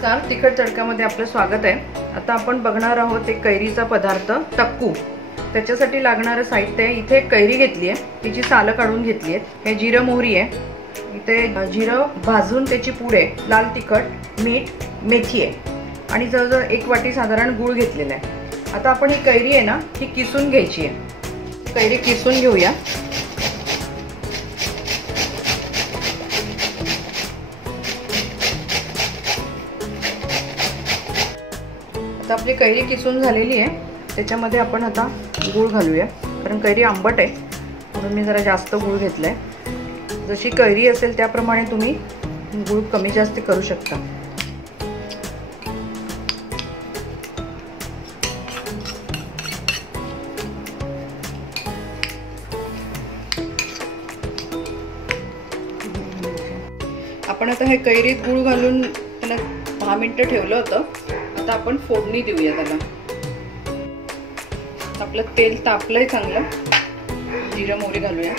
नमस्कार, तिखट तडक्यामध्ये आपलं स्वागत आहे। आता आपण बघणार आहोत एक कैरीचा पदार्थ टक्कू। त्याच्यासाठी लागणारं साहित्य आहे, इथे कैरी घेतली आहे, तिची सालं काढून घेतली आहेत, हे जिरं मोहरी आहे, इथे जिरं भाजून त्याची पूड आहे, लाल तिखट, मीठ, मेथी आहे आणि जवळजवळ 1 वाटी साधारण गूळ घेतलेला आहे। आता आपण ही कैरी आहे ना, ही किसून घ्यायची आहे। कैरी किसून घेऊया। आता आपली कैरी किसून झालेली आहे, त्याच्यामध्ये आपण आता गूळ घालूया, कारण कैरी आंबट आहे म्हणून मी जरा जास्त गूळ घेतलाय। जशी कैरी असेल त्याप्रमाणे तुम्ही गूळ कमी जास्त करू शकता। आपण आता हे कैरीत गूळ घालून त्याला 10 मिनिटं ठेवलं होतं। आता आपण फोडणी देऊया त्याला। आपलं तेल तापलंय चांगलं, जिरं मोहरी घालूया।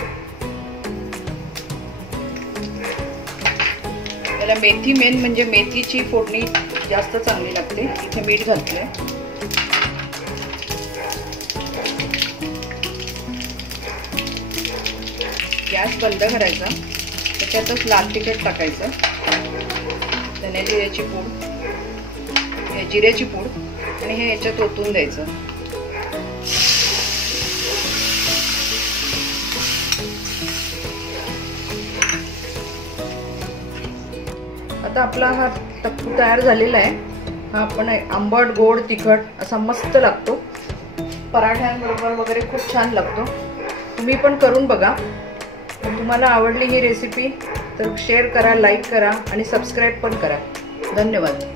त्याला मेथी मेन म्हणजे मेथीची फोडणी जास्त चांगली लागते। इथे मीठ घातलंय, गॅस बंद करायचा, त्याच्यातच लाल तिखट टाकायचं, धने जिऱ्याची पूड, जिऱ्याची पूड आणि हे याच्यात ओतून द्यायचं। आता आपला हा टक्कू तयार झालेला आहे। हा आपण आंबट गोड तिखट असा मस्त लागतो, पराठ्यांबरोबर वगैरे खूप छान लागतो। तुम्ही पण करून बघा। तुम्हाला आवडली ही रेसिपी तर शेअर करा, लाईक करा आणि सबस्क्राईब पण करा। धन्यवाद।